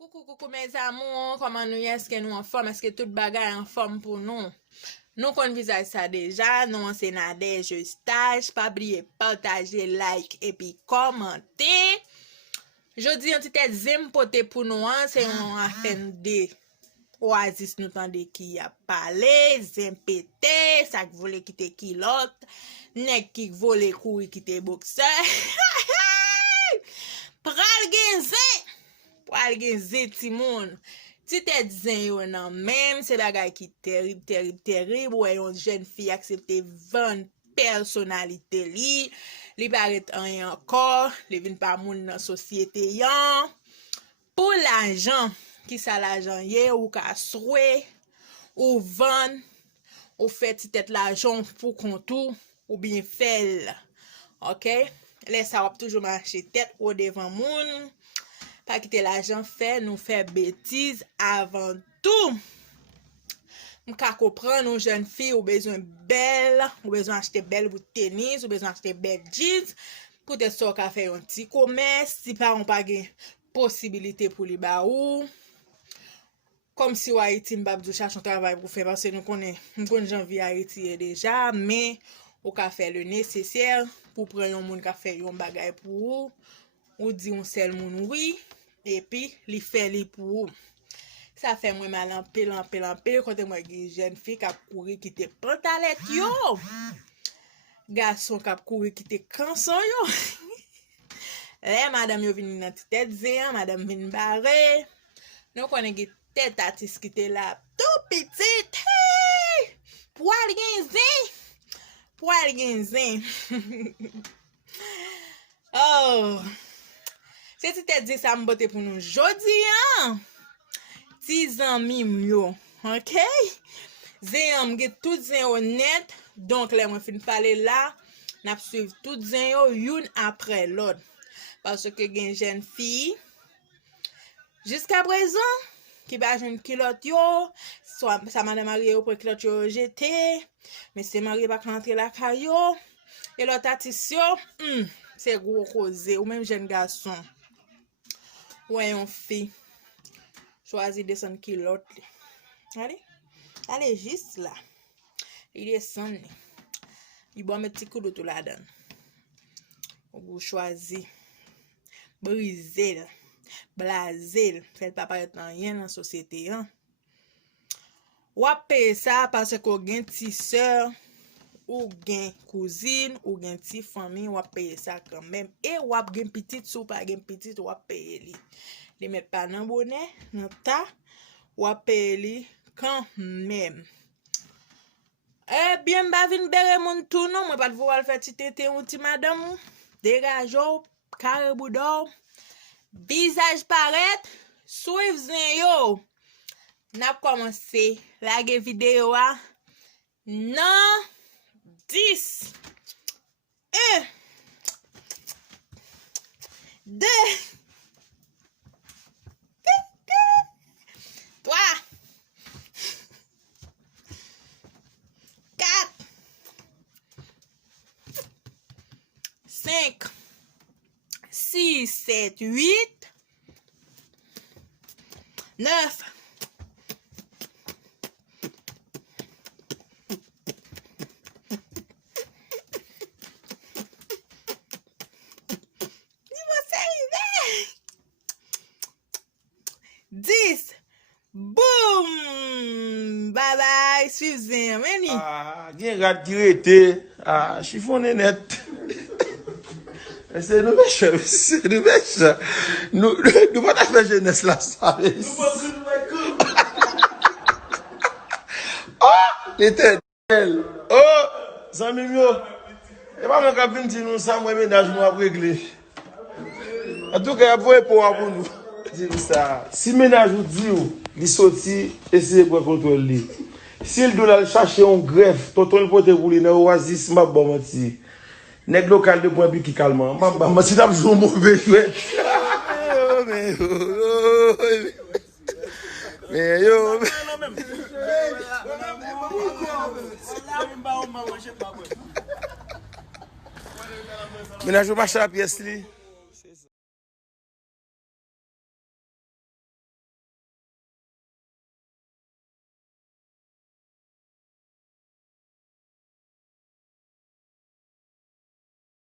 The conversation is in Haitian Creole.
Coucou mes amours, comment nous est-ce que nous en forme? Est-ce que tout bagay en forme pour nous? Nous qu'on visage ça déjà, nous c'est dans des jeux stage, pas oublier partager, like et puis commenter. Jodi on tête zim pote pour nous, c'est on affaire de Oasis nous tande qui a parlé, zim pété, ça qui voulait quitter qui l'autre, nek qui voulait courir quitter boxeur. Pral genze. Pral genze ti moun. Ti te dizen yo nan même, c'est bagay qui terrible, ou yon jeune fille accepter 20 personnalité li paraît rien encore, li vin pa moun nan société yan. Pour l'argent, qui ça l'argent yé ou ka soué, ou vend, ou fait ti tête l'argent pour contou, ou bien fait. OK? Laisse ça toujours marcher tête au devant moun. Pas quitter l'argent fait nous faire bêtises avant tout. M'ka comprendre une jeune fille ou besoin belle, ou besoin acheter belle pour tennis, ou besoin acheter belle jeans pour te so ka faire un petit commerce, si pas on pas gen possibilité pour li ba ou. Comme si ou Haïti m'babdou cherche un travail pour faire parce que nous connaît janvier Haïti déjà, mais ou ka faire le nécessaire pour prendre un monde ka fait un bagay pour ou dit un seul moun oui et puis li fait li pour ça fait moi mal en pile quand moi jeune fille qui a couru qui te pantalet yo garçon qui a couru qui te canson yo les madame yo vinn nan tête zéan madame vinn barré nous connait ki tête artiste qui était là tout petite hey! Poil genzen oh c'est tu te dit ça m'bote pour nous jodi hein 10 ans mim yo OK zéam get tout zén honnête donc les moi fin parler là n'a suivre tout zén yo une après l'autre parce que gen jeune fille jusqu'à présent qui ba jeune culotte yo soit ça madame marié au culotte yo jeté mais c'est marié pas rentrer la caillou et l'autre artiste yo c'est gros causé ou même jeune garçon ouais on fille choisi descendre culotte allez juste là il descend il bon mettre petit coup de tout la donne ou choisi briser blazer fait pas paraître rien dans société hein ou payer ça parce que gen ti sœur ou gen cousine ou gen ti famille ou payer ça quand même et ou gen petite sou pas gen petite ou payer li met pas nan bonnet nan ta ou payer li quand même bien ba vinn bere moun tout non moi pas vouloir faire ti tété ou ti madame dégage carré boudor visage paraître suivre yo n'a commencé la vidéo a non 10 1 2 3 4 5 6 7 8 9 10 boum bye bye suivez meni gen rat qui rete chiffonné net c'est nous méchants nous pas faire jeunesse là ça oh l'éternel oh zami yo et pas mon capine dit nous ça moi ménage nous a régler en tout cas pour nous dire ça si ménage vous dit il sorti essayer pour contrôler s'il doit chercher un greffe tonton porter pour lui dans Oasis m'a bon menti nèg local de point qui calmant m'a si t'a joué mauvais jouet mais yo ménage marche la pièce li